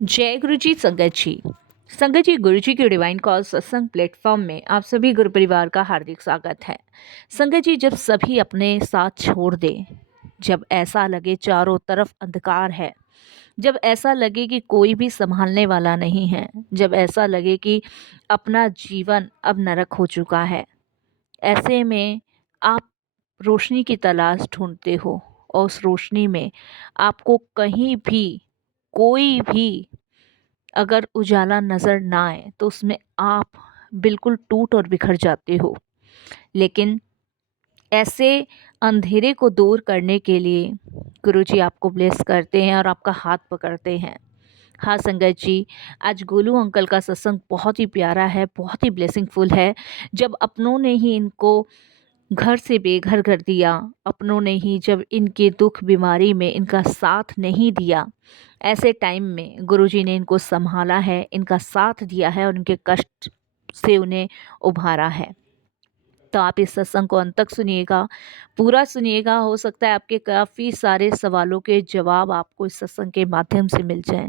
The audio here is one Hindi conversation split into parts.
जय गुरु जी संगत जी। संगत जी, गुरु जी के डिवाइन कॉल सत्संग प्लेटफॉर्म में आप सभी गुरु परिवार का हार्दिक स्वागत है। संगत जी, जब सभी अपने साथ छोड़ दें, जब ऐसा लगे चारों तरफ अंधकार है, जब ऐसा लगे कि कोई भी संभालने वाला नहीं है, जब ऐसा लगे कि अपना जीवन अब नरक हो चुका है, ऐसे में आप रोशनी की तलाश ढूंढते हो और उस रोशनी में आपको कहीं भी कोई भी अगर उजाला नज़र ना आए तो उसमें आप बिल्कुल टूट और बिखर जाते हो। लेकिन ऐसे अंधेरे को दूर करने के लिए गुरुजी आपको ब्लेस करते हैं और आपका हाथ पकड़ते हैं। हाँ संगत जी, आज गोलू अंकल का सत्संग बहुत ही प्यारा है, बहुत ही ब्लेसिंगफुल है। जब अपनों ने ही इनको घर से बेघर कर दिया, अपनों ने ही जब इनके दुख बीमारी में इनका साथ नहीं दिया, ऐसे टाइम में गुरुजी ने इनको संभाला है, इनका साथ दिया है और उनके कष्ट से उन्हें उभारा है। तो आप इस सत्संग को अंत तक सुनिएगा, पूरा सुनिएगा। हो सकता है आपके काफ़ी सारे सवालों के जवाब आपको इस सत्संग के माध्यम से मिल जाएं।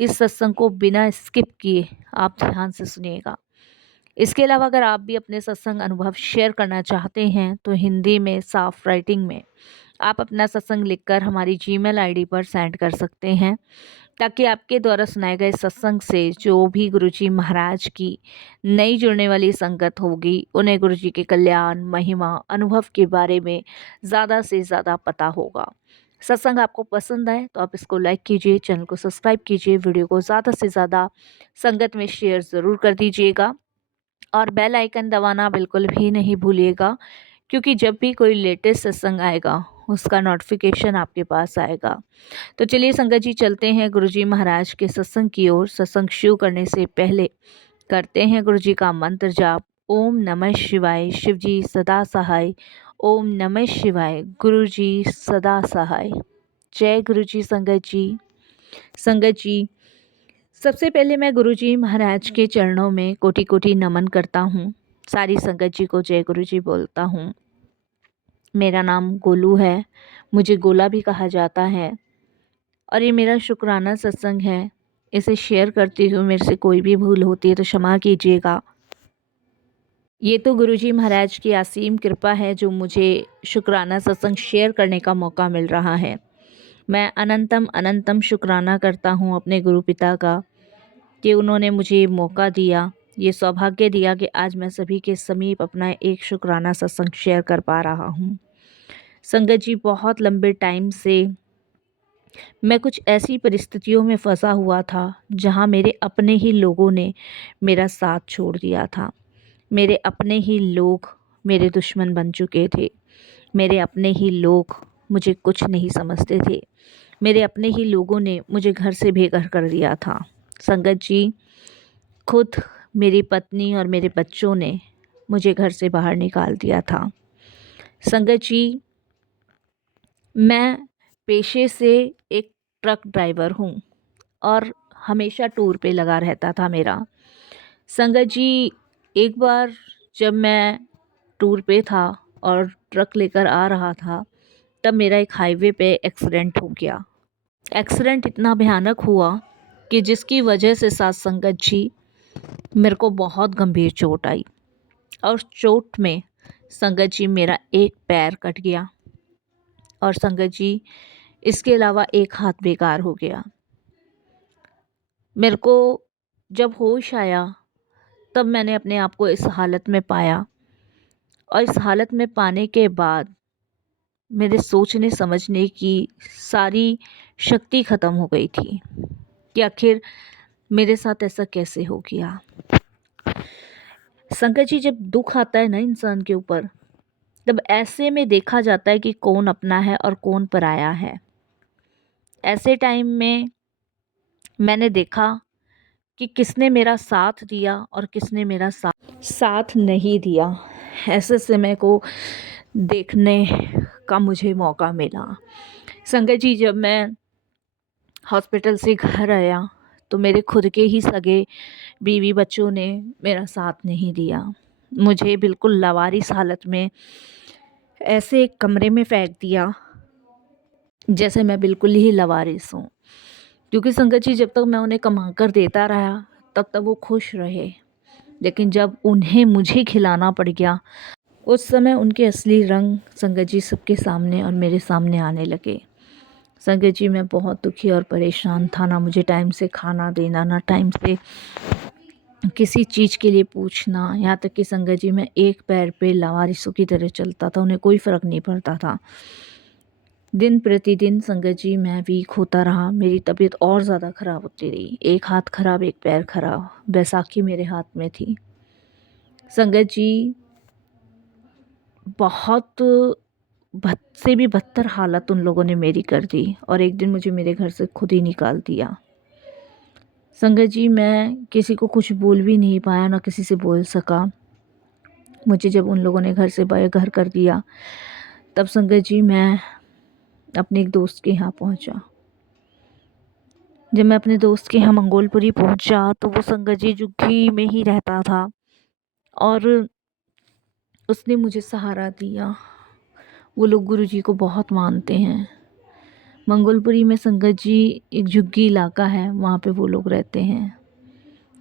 इस सत्संग को बिना स्किप किए आप ध्यान से सुनिएगा। इसके अलावा अगर आप भी अपने सत्संग अनुभव शेयर करना चाहते हैं तो हिंदी में साफ राइटिंग में आप अपना सत्संग लिखकर हमारी जीमेल आईडी पर सेंड कर सकते हैं, ताकि आपके द्वारा सुनाए गए सत्संग से जो भी गुरुजी महाराज की नई जुड़ने वाली संगत होगी उन्हें गुरुजी के कल्याण, महिमा, अनुभव के बारे में ज़्यादा से ज़्यादा पता होगा। सत्संग आपको पसंद आए तो आप इसको लाइक कीजिए, चैनल को सब्सक्राइब कीजिए, वीडियो को ज़्यादा से ज़्यादा संगत में शेयर ज़रूर कर दीजिएगा और बेल आइकन दबाना बिल्कुल भी नहीं भूलिएगा, क्योंकि जब भी कोई लेटेस्ट सत्संग आएगा उसका नोटिफिकेशन आपके पास आएगा। तो चलिए संगत जी, चलते हैं गुरुजी महाराज के सत्संग की ओर। सत्संग शुरू करने से पहले करते हैं गुरुजी का मंत्र जाप। ओम नमः शिवाय, शिवजी सदा सहाय। ओम नमः शिवाय, गुरुजी सदा सहाय। जय गुरुजी संगत जी। संगत जी, सबसे पहले मैं गुरुजी महाराज के चरणों में कोटि कोटि नमन करता हूँ। सारी संगत जी को जय गुरुजी बोलता हूँ। मेरा नाम गोलू है, मुझे गोला भी कहा जाता है और ये मेरा शुक्राना सत्संग है। इसे शेयर करती हूँ, मेरे से कोई भी भूल होती है तो क्षमा कीजिएगा। ये तो गुरुजी महाराज की असीम कृपा है जो मुझे शुक्राना सत्संग शेयर करने का मौका मिल रहा है। मैं अनंतम अनंतम शुक्राना करता हूँ अपने गुरु पिता का कि उन्होंने मुझे ये मौका दिया, ये सौभाग्य दिया कि आज मैं सभी के समीप अपना एक शुक्राना सत्संग शेयर कर पा रहा हूँ। संगत जी, बहुत लंबे टाइम से मैं कुछ ऐसी परिस्थितियों में फंसा हुआ था जहाँ मेरे अपने ही लोगों ने मेरा साथ छोड़ दिया था। मेरे अपने ही लोग मेरे दुश्मन बन चुके थे। मेरे अपने ही लोग मुझे कुछ नहीं समझते थे। मेरे अपने ही लोगों ने मुझे घर से बेघर कर दिया था। संगत जी, खुद मेरी पत्नी और मेरे बच्चों ने मुझे घर से बाहर निकाल दिया था। संगत जी, मैं पेशे से एक ट्रक ड्राइवर हूँ और हमेशा टूर पे लगा रहता था मेरा। संगत जी, एक बार जब मैं टूर पे था और ट्रक लेकर आ रहा था, तब मेरा एक हाईवे पे एक्सीडेंट हो गया। एक्सीडेंट इतना भयानक हुआ कि जिसकी वजह से साथ संगत जी मेरे को बहुत गंभीर चोट आई और उस चोट में संगत जी मेरा एक पैर कट गया और संगत जी इसके अलावा एक हाथ बेकार हो गया। मेरे को जब होश आया तब मैंने अपने आप को इस हालत में पाया और इस हालत में पाने के बाद मेरे सोचने समझने की सारी शक्ति ख़त्म हो गई थी कि आखिर मेरे साथ ऐसा कैसे हो गया। संकट जी, जब दुख आता है ना इंसान के ऊपर, तब ऐसे में देखा जाता है कि कौन अपना है और कौन पराया है। ऐसे टाइम में मैंने देखा कि किसने मेरा साथ दिया और किसने मेरा साथ नहीं दिया। ऐसे समय को देखने का मुझे मौका मिला। संगत जी, जब मैं हॉस्पिटल से घर आया तो मेरे खुद के ही सगे बीवी बच्चों ने मेरा साथ नहीं दिया। मुझे बिल्कुल लावारिस हालत में ऐसे एक कमरे में फेंक दिया जैसे मैं बिल्कुल ही लावारिस हूँ। क्योंकि संगत जी जब तक मैं उन्हें कमा कर देता रहा तब तक वो खुश रहे, लेकिन जब उन्हें मुझे खिलाना पड़ गया उस समय उनके असली रंग संगत जी सबके सामने और मेरे सामने आने लगे। संगत जी मैं बहुत दुखी और परेशान था, ना मुझे टाइम से खाना देना, ना टाइम से किसी चीज़ के लिए पूछना, यहाँ तक कि संगत जी मैं एक पैर पे लावारिसों की तरह चलता था, उन्हें कोई फ़र्क नहीं पड़ता था। दिन प्रतिदिन संगत जी मैं वीक होता रहा, मेरी तबीयत और ज़्यादा ख़राब होती रही। एक हाथ ख़राब, एक पैर ख़राब, बैसाखी मेरे हाथ में थी। संगत जी बहुत बद से भी बदतर हालत उन लोगों ने मेरी कर दी और एक दिन मुझे मेरे घर से खुद ही निकाल दिया। संगत जी मैं किसी को कुछ बोल भी नहीं पाया, ना किसी से बोल सका। मुझे जब उन लोगों ने घर से बेघर कर दिया तब संगत जी मैं अपने एक दोस्त के यहाँ पहुँचा। जब मैं अपने दोस्त के यहाँ मंगोलपुरी पहुँचा तो वो संगत जी झुग्गी में ही रहता था और उसने मुझे सहारा दिया। वो लोग गुरुजी को बहुत मानते हैं। मंगोलपुरी में संगत जी एक झुग्गी इलाका है, वहाँ पे वो लोग रहते हैं।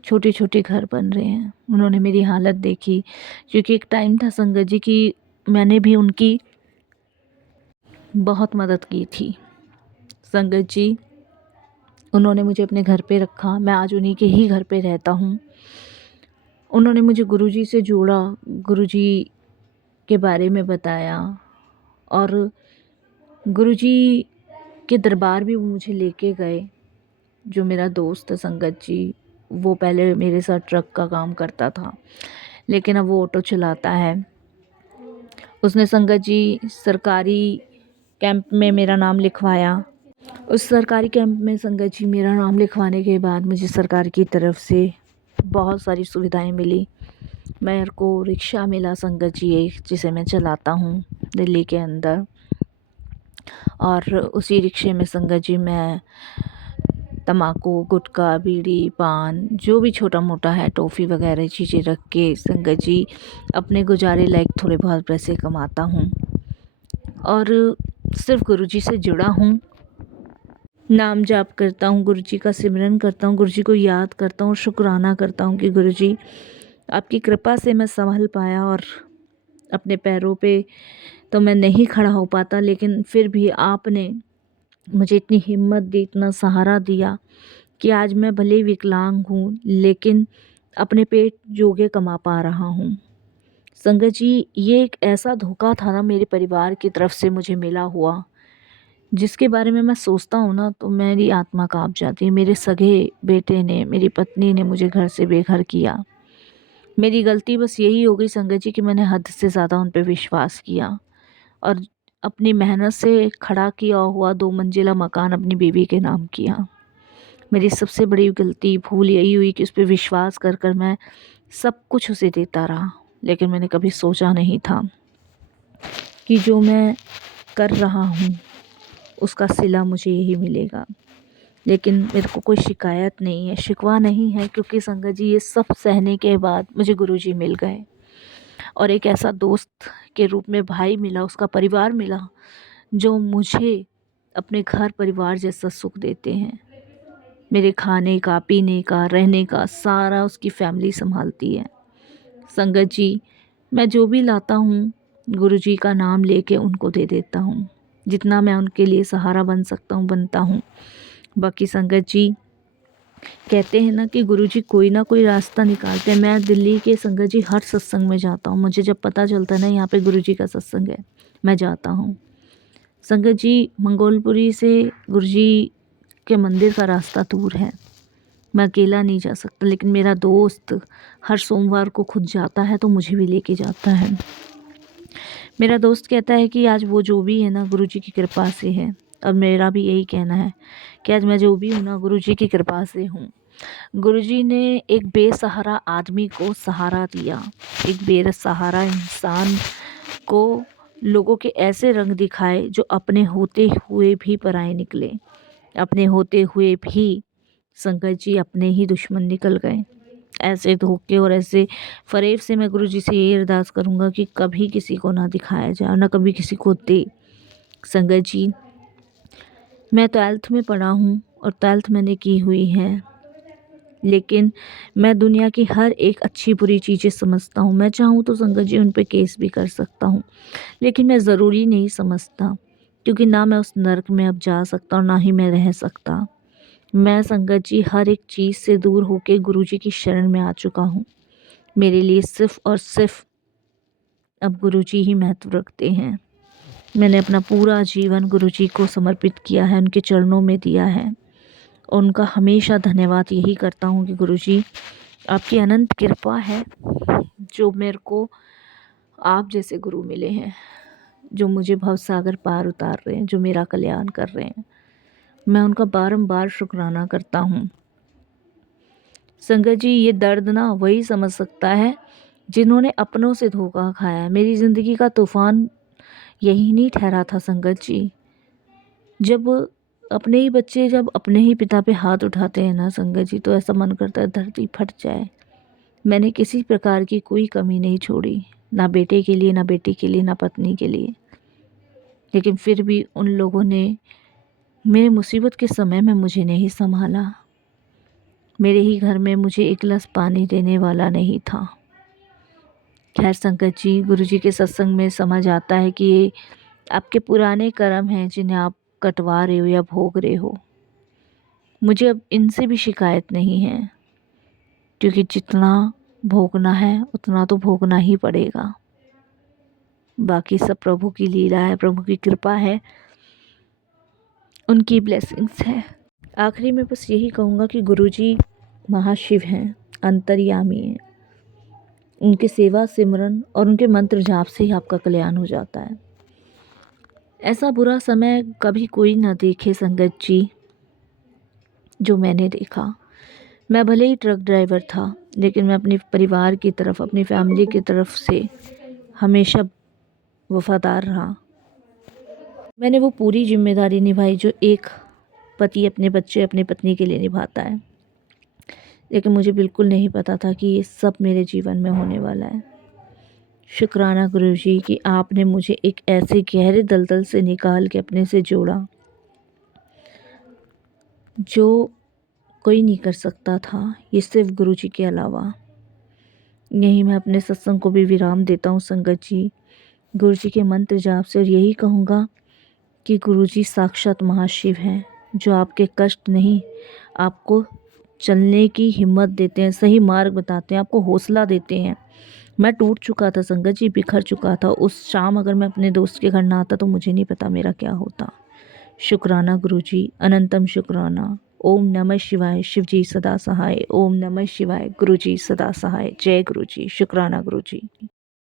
छोटे छोटे घर बन रहे हैं। उन्होंने मेरी हालत देखी, क्योंकि एक टाइम था संगत जी कि मैंने भी उनकी बहुत मदद की थी। संगत जी उन्होंने मुझे अपने घर पे रखा, मैं आज उन्हीं के ही घर पे रहता हूँ। उन्होंने मुझे गुरुजी से जोड़ा, गुरुजी के बारे में बताया और गुरुजी के दरबार भी वो मुझे लेके गए। जो मेरा दोस्त है संगत जी, वो पहले मेरे साथ ट्रक का काम करता था, लेकिन अब वो ऑटो चलाता है। उसने संगत जी सरकारी कैंप में मेरा नाम लिखवाया। उस सरकारी कैंप में संगत जी मेरा नाम लिखवाने के बाद मुझे सरकार की तरफ से बहुत सारी सुविधाएं मिली। मेरे को रिक्शा मिला संगत जी एक, जिसे मैं चलाता हूँ दिल्ली के अंदर, और उसी रिक्शे में संगत जी मैं तम्बाकू, गुटखा, बीड़ी, पान, जो भी छोटा मोटा है, टॉफ़ी वगैरह चीज़ें रख के संगत जी अपने गुजारे लायक थोड़े बहुत पैसे कमाता हूँ और सिर्फ गुरुजी से जुड़ा हूँ। नाम जाप करता हूँ, गुरुजी का सिमरन करता हूँ, गुरुजी को याद करता हूँ, शुक्राना करता हूँ कि गुरुजी आपकी कृपा से मैं संभल पाया। और अपने पैरों पे तो मैं नहीं खड़ा हो पाता, लेकिन फिर भी आपने मुझे इतनी हिम्मत दी, इतना सहारा दिया कि आज मैं भले ही विकलांग हूँ, लेकिन अपने पेट जोगे कमा पा रहा हूँ। संगत जी ये एक ऐसा धोखा था ना मेरे परिवार की तरफ से मुझे मिला हुआ, जिसके बारे में मैं सोचता हूँ ना तो मेरी आत्मा काँप जाती है। मेरे सगे बेटे ने, मेरी पत्नी ने मुझे घर से बेघर किया। मेरी गलती बस यही हो गई संगत जी कि मैंने हद से ज़्यादा उन पे विश्वास किया और अपनी मेहनत से खड़ा किया हुआ 2 मंजिला मकान अपनी बीवी के नाम किया। मेरी सबसे बड़ी गलती, भूल यही हुई कि उस पे विश्वास कर कर मैं सब कुछ उसे देता रहा, लेकिन मैंने कभी सोचा नहीं था कि जो मैं कर रहा हूँ उसका सिला मुझे यही मिलेगा। लेकिन मेरे को कोई शिकायत नहीं है, शिकवा नहीं है, क्योंकि संगत जी ये सब सहने के बाद मुझे गुरुजी मिल गए और एक ऐसा दोस्त के रूप में भाई मिला, उसका परिवार मिला, जो मुझे अपने घर परिवार जैसा सुख देते हैं। मेरे खाने का, पीने का, रहने का सारा उसकी फैमिली संभालती है। संगत जी मैं जो भी लाता हूँ गुरुजी का नाम लेके उनको दे देता हूँ, जितना मैं उनके लिए सहारा बन सकता हूँ बनता हूँ। बाकी संगत जी कहते हैं ना कि गुरुजी कोई ना कोई रास्ता निकालते हैं। मैं दिल्ली के संगत जी हर सत्संग में जाता हूँ। मुझे जब पता चलता है ना यहाँ पे गुरुजी का सत्संग है, मैं जाता हूँ। संगत जी मंगोलपुरी से गुरुजी के मंदिर का रास्ता दूर है, मैं अकेला नहीं जा सकता, लेकिन मेरा दोस्त हर सोमवार को खुद जाता है तो मुझे भी लेके जाता है। मेरा दोस्त कहता है कि आज वो जो भी है ना गुरुजी की कृपा से है, और मेरा भी यही कहना है कि आज मैं जो भी हूँ ना गुरुजी की कृपा से हूँ। गुरुजी ने एक बेसहारा आदमी को सहारा दिया, एक बेसहारा इंसान को लोगों के ऐसे रंग दिखाए जो अपने होते हुए भी पराए निकले, अपने होते हुए भी संगत जी अपने ही दुश्मन निकल गए। ऐसे धोखे और ऐसे फ़रेब से मैं गुरुजी से यही अरदास करूँगा कि कभी किसी को ना दिखाया जाए, ना कभी किसी को दे। संगत जी मैं 12th में पढ़ा हूँ और 12th मैंने की हुई है, लेकिन मैं दुनिया की हर एक अच्छी बुरी चीज़ें समझता हूँ। मैं चाहूँ तो संगत जी उन पे केस भी कर सकता हूँ, लेकिन मैं ज़रूरी नहीं समझता, क्योंकि ना मैं उस नर्क में अब जा सकता और ना ही मैं रह सकता। मैं संगत जी हर एक चीज़ से दूर होके गुरुजी की शरण में आ चुका हूँ। मेरे लिए सिर्फ़ और सिर्फ़ अब गुरुजी ही महत्व रखते हैं। मैंने अपना पूरा जीवन गुरुजी को समर्पित किया है, उनके चरणों में दिया है और उनका हमेशा धन्यवाद यही करता हूँ कि गुरुजी आपकी अनंत कृपा है, जो मेरे को आप जैसे गुरु मिले हैं, जो मुझे भवसागर पार उतार रहे हैं, जो मेरा कल्याण कर रहे हैं। मैं उनका बारंबार शुक्राना करता हूँ। संगत जी, ये दर्द ना वही समझ सकता है जिन्होंने अपनों से धोखा खाया है। मेरी ज़िंदगी का तूफ़ान यही नहीं ठहरा था संगत जी। जब अपने ही बच्चे जब अपने ही पिता पे हाथ उठाते हैं ना संगत जी, तो ऐसा मन करता है धरती फट जाए। मैंने किसी प्रकार की कोई कमी नहीं छोड़ी, ना बेटे के लिए, ना बेटी के लिए, ना पत्नी के लिए। लेकिन फिर भी उन लोगों ने मेरे मुसीबत के समय में मुझे नहीं संभाला। मेरे ही घर में मुझे एक गिलास पानी देने वाला नहीं था। खैर संगत जी, गुरुजी के सत्संग में समझ आता है कि ये आपके पुराने कर्म हैं जिन्हें आप कटवा रहे हो या भोग रहे हो। मुझे अब इनसे भी शिकायत नहीं है, क्योंकि जितना भोगना है उतना तो भोगना ही पड़ेगा। बाकी सब प्रभु की लीला है, प्रभु की कृपा है, उनकी ब्लेसिंग्स है। आखिरी में बस यही कहूँगा कि गुरुजी महाशिव हैं, अंतर्यामी हैं। उनके सेवा सिमरन और उनके मंत्र जाप से ही आपका कल्याण हो जाता है। ऐसा बुरा समय कभी कोई ना देखे संगत जी जो मैंने देखा। मैं भले ही ट्रक ड्राइवर था, लेकिन मैं अपने परिवार की तरफ, अपनी फैमिली की तरफ से हमेशा वफादार रहा। मैंने वो पूरी जिम्मेदारी निभाई जो एक पति अपने बच्चे, अपनी पत्नी के लिए निभाता है। लेकिन मुझे बिल्कुल नहीं पता था कि ये सब मेरे जीवन में होने वाला है। शुक्राना गुरुजी कि आपने मुझे एक ऐसे गहरे दलदल से निकाल के अपने से जोड़ा, जो कोई नहीं कर सकता था, ये सिर्फ गुरुजी के अलावा। यही मैं अपने सत्संग को भी विराम देता हूँ संगत जी, गुरुजी के मंत्र जाप से, और यही कहूँगा कि गुरुजी साक्षात महाशिव हैं, जो आपके कष्ट नहीं, आपको चलने की हिम्मत देते हैं, सही मार्ग बताते हैं, आपको हौसला देते हैं। मैं टूट चुका था संगत जी, बिखर चुका था। उस शाम अगर मैं अपने दोस्त के घर ना आता तो मुझे नहीं पता मेरा क्या होता। शुक्राना गुरुजी, अनंतम शुक्राना। ओम नमः शिवाय, शिवजी सदा सहाय। ओम नमः शिवाय, गुरुजी सदा सहाय। जय गुरुजी। शुक्राना गुरुजी।